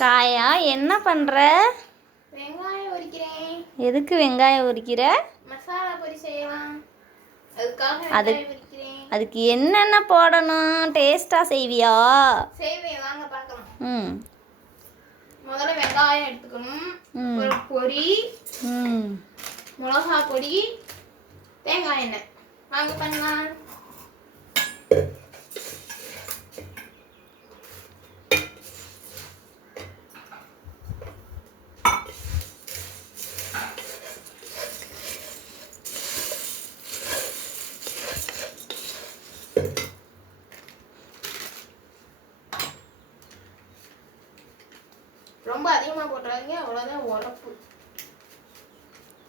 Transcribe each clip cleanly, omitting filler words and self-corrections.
காயா என்ன பண்ணுற? வெங்காயம் உரிக்கிறேன். எதுக்கு வெங்காயம் உரிக்கிற? மசாலா பொரி செய்யலாம், அதுக்காக வெங்காயம் உரிக்கிறேன். அதுக்கு என்னென்ன போடணும்? டேஸ்ட்டாக செய்வியா? செய்வேன், வாங்க பார்க்கலாம். ம். முதல்ல வெங்காயம் எடுத்துக்கணும், ஒரு பொரி, மிளகா பொடி, தேங்காய் எண்ணெய். வாங்க பண்ணலாம். ரொம்ப அதிகமாக போட்டுறாதீங்க, அவ்வளோதான் உரப்பு.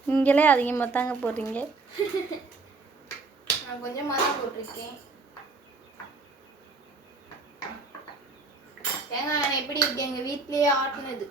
நீங்களே அதிகமாக தாங்க போடுறீங்க. நான் கொஞ்சமாக தான் போட்டிருக்கேன். தேங்காய் எண்ணெய் எப்படி இருக்கு? எங்கள் வீட்லேயே ஆட்டினது.